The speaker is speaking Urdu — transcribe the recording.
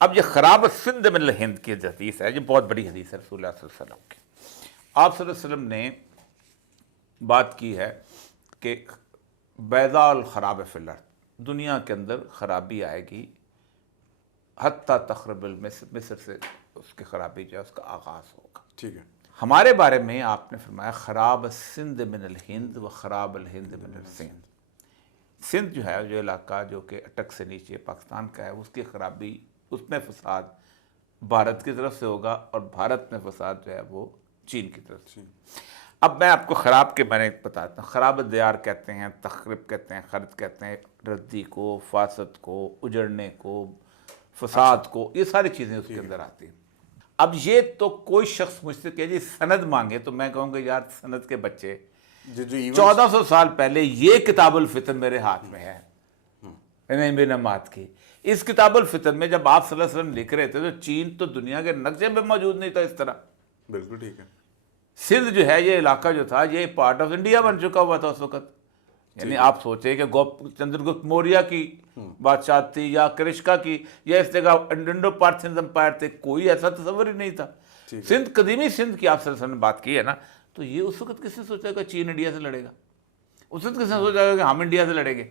اب یہ خراب سندھ من الہند کی حدیث ہے، یہ بہت بڑی حدیث ہے رسول اللہ صلی اللہ علیہ وسلم کی۔ آپ صلی اللہ علیہ وسلم نے بات کی ہے کہ بیضاء الخراب فی الارض، دنیا کے اندر خرابی آئے گی حتیٰ تخرب مصر سے اس کی خرابی جو ہے اس کا آغاز ہوگا۔ ٹھیک ہے، ہمارے بارے میں آپ نے فرمایا خراب سندھ من الہند و خراب الہند من السندھ۔ سندھ جو ہے جو علاقہ جو کہ اٹک سے نیچے پاکستان کا ہے، اس کی خرابی، اس میں فساد بھارت کی طرف سے ہوگا، اور بھارت میں فساد جو ہے وہ چین کی طرف سے۔ اب میں آپ کو خراب کے بارے میں بتاتا ہوں۔ خراب دیار کہتے ہیں، تخریب کہتے ہیں، خرد کہتے ہیں، ردی کو، فاسد کو، اجڑنے کو، فساد کو، یہ ساری چیزیں اس کے اندر آتی ہیں۔ اب یہ تو کوئی شخص مجھ سے کہ جی سند مانگے تو میں کہوں گا یار سند کے بچے، جو 1400 سال پہلے یہ کتاب الفتن میرے ہاتھ میں ہے، ابن اماد کی۔ اس کتاب الفتن میں جب آپ صلی اللہ علیہ وسلم لکھ رہے تھے تو چین تو دنیا کے نقشے میں موجود نہیں تھا اس طرح۔ بالکل ٹھیک ہے، سندھ جو ہے یہ علاقہ جو تھا یہ پارٹ آف انڈیا بن چکا ہوا تھا اس وقت۔ یعنی آپ سوچیں کہ چندر گپت موریہ کی بادشاہت تھی یا کرشکا کی، یا اس جگہ انڈو پارتھین امپائر تھے، کوئی ایسا تصور ہی نہیں تھا۔ سندھ، قدیمی سندھ کی آپ صلی اللہ علیہ وسلم نے بات کی ہے نا، تو یہ اس وقت کس نے سوچا کہ چین انڈیا سے لڑے گا؟ اس وقت کس نے سوچا کہ ہم انڈیا سے لڑیں گے؟